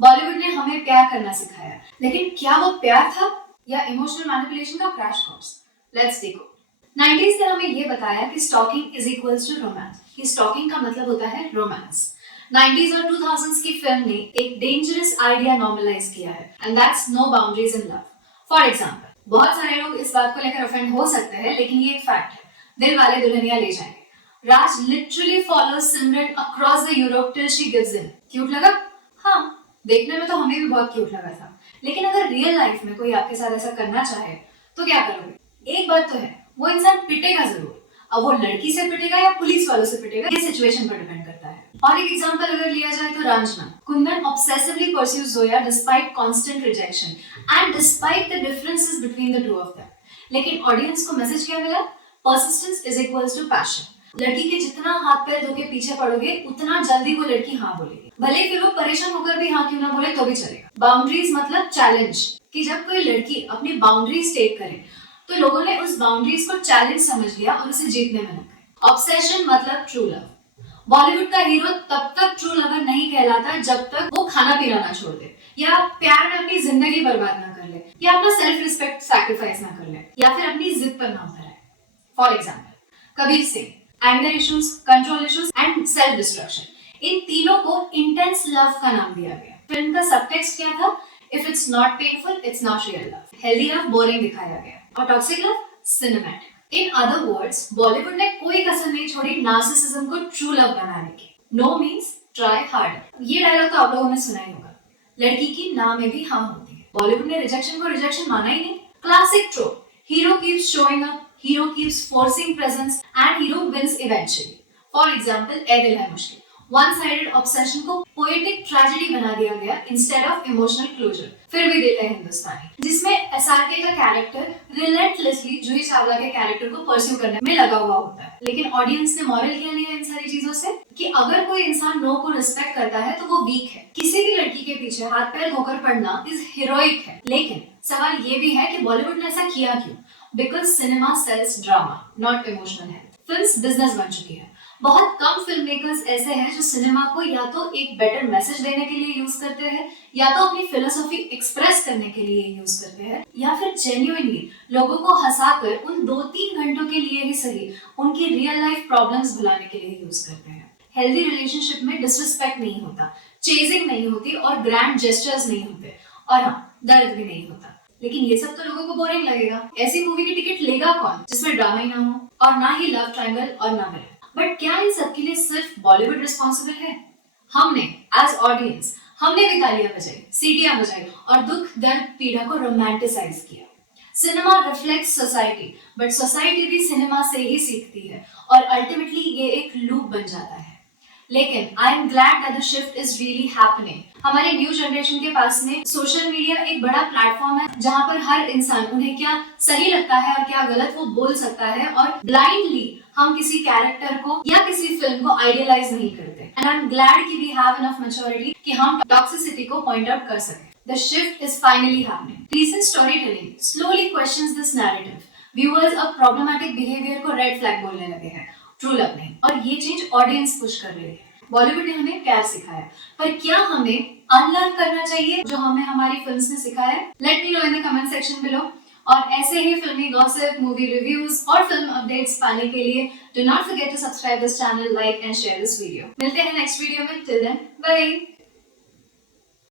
बॉलीवुड ने हमें प्यार करना सिखाया, लेकिन क्या वो प्यार था या इमोशनल मैनिपुलेशन का क्रैश कोर्स? लेट्स देखो। 90s ने हमें ये बताया कि stalking is equals to romance, कि स्टॉकिंग का मतलब होता है रोमांस। 90s और 2000s की फिल्म ने एक डेंजरस आइडिया नॉर्मलाइज किया है, and that's no boundaries in love. For example, बहुत सारे लोग इस बात को लेकर ऑफेंड हो सकते हैं, लेकिन ये एक फैक्ट है। दिल वाले Dulhania Le Jayenge. Raj literally follows Simran across the Europe till she gives in. Cute लगा? हाँ, देखने में तो हमें भी बहुत क्यूट लगा था। लेकिन अगर रियल लाइफ में कोई आपके साथ ऐसा करना चाहे तो क्या करोगे? एक बात तो है, वो इंसान पिटेगा जरूर। अब वो लड़की से पिटेगा या पुलिस वालों से पिटेगा, ये सिचुएशन पर डिपेंड करता है। और एक एग्जांपल अगर लिया जाए तो Raanjhanaa. Kundan obsessively pursues Zoya despite constant rejection and despite the differences between the two of them. लेकिन ऑडियंस को मैसेज क्या मिला? Persistence is equals to passion. लड़की के जितना हाथ पैर धो के पीछे पड़ोगे, उतना जल्दी वो लड़की हाँ बोलेगी। भले फिर वो परेशान होकर भी हाँ क्यों ना बोले तो भी चलेगा। बाउंड्रीज मतलब चैलेंज, कि जब कोई लड़की अपनी बाउंड्री स्टेट करे तो लोगों ने उस बाउंड्रीज को चैलेंज समझ लिया और उसे जीतने में लग गए। ऑब्सेशन मतलब ट्रू लव। बॉलीवुड का हीरो तब तक ट्रू लवर नहीं कहलाता जब तक वो खाना पीना ना छोड़ दे, या प्यार में अपनी जिंदगी बर्बाद ना कर ले, या अपना सेल्फ रिस्पेक्ट सैक्रिफाइस ना कर ले, या फिर अपनी जिद पर ना उतर आए। For example, Kabir Singh, anger issues, control issues and self destruction, इन तीनों को इंटेंस लव का नाम दिया गया। फिल्म का सबटेक्स्ट क्या था? If it's not painful it's not real love. Healthy love boring दिखाया गया और toxic love cinematic. In other words, Bollywood ने कोई कसर नहीं छोड़ी नार्सिसिज्म को ट्रू लव बनाने की। No means try harder. ये डायलॉग तो आप लोगों ने सुना ही होगा। लड़की की ना में भी हाँ होती है। बॉलीवुड ने रिजेक्शन को रिजेक्शन माना ही नहीं। Classic ट्रोप, hero keeps showing up, hero keeps forcing presence and hero wins eventually. For example, ए दिल है मुश्किल। One-sided obsession को poetic tragedy बना दिया गया instead of emotional closure. फिर भी दिल है हिंदुस्तानी, जिसमें एसआरके का कैरेक्टर relentlessly जूही चावला के कैरेक्टर को परस्यू करने में लगा हुआ होता है। लेकिन ऑडियंस ने मॉरल क्या लिया इन सारी चीजों से? कि अगर कोई इंसान नो को रिस्पेक्ट करता है तो वो वीक है। किसी भी लड़की के पीछे हाथ पैर धोकर पड़ना इज हीरोइक है। लेकिन सवाल ये भी है कि बॉलीवुड ने ऐसा किया क्यों? Because cinema sells drama, not emotional health. Films business बन चुकी है। बहुत कम फिल्म मेकर्स ऐसे हैं जो सिनेमा को या तो एक बेटर मैसेज देने के लिए यूज करते हैं, या तो अपनी फिलोसॉफी एक्सप्रेस करने के लिए यूज करते हैं, या फिर जेन्युइनली लोगों को हंसाकर उन 2-3 घंटों के लिए ही सही उनकी रियल लाइफ प्रॉब्लम्स भुलाने के लिए यूज करते हैं। हेल्दी रिलेशनशिप में डिसरिस्पेक्ट नहीं होता, चेजिंग नहीं होती और ग्रैंड जेस्चर्स नहीं होते, और हाँ, दर्द भी नहीं होता। लेकिन ये सब तो लोगों को बोरिंग लगेगा। ऐसी मूवी की टिकट लेगा कौन जिसमें ड्रामा ही ना हो और ना ही लव ट्रायंगल और ना विलन? बट क्या इन सब के लिए सिर्फ बॉलीवुड रिस्पॉन्सिबल है? हमने एज ऑडियंस, हमने भी तालियां बजाई, सीटियां बजाई और दुख दर्द पीड़ा को रोमांटिसाइज किया। Cinema reflects society, but society भी सिनेमा से ही सीखती है और अल्टीमेटली ये एक लूप बन जाता है। लेकिन I am glad that the shift is really happening. हमारे न्यू जनरेशन के पास में सोशल मीडिया एक बड़ा प्लेटफॉर्म है जहां पर हर इंसान उन्हें क्या सही लगता है और क्या गलत वो बोल सकता है, और ब्लाइंडली हम किसी कैरेक्टर को या किसी फिल्म को आइडियलाइज नहीं करते। एंड आई एम ग्लैड कि वी हैव इनफ मैच्योरिटी कि हम टॉक्सिसिटी को पॉइंट आउट कर सकें। The shift is finally happening. Recent storytelling slowly questions this narrative. Viewers अब problematic behavior को red flag बोलने लगे हैं, ट्रू लव नहीं, और ये चेंज ऑडियंस पुश कर रही है। बॉलीवुड ने हमें प्यार सिखाया, पर क्या हमें अनलर्न करना चाहिए जो हमें हमारी फिल्म्स ने सिखाया है? Let me know in the comment section below. और ऐसे ही फिल्मी गॉसिप, मूवी रिव्यूज और फिल्म अपडेट्स पाने के लिए do not forget to subscribe this channel, like and share this video. मिलते हैं नेक्स्ट वीडियो में। Till then, bye.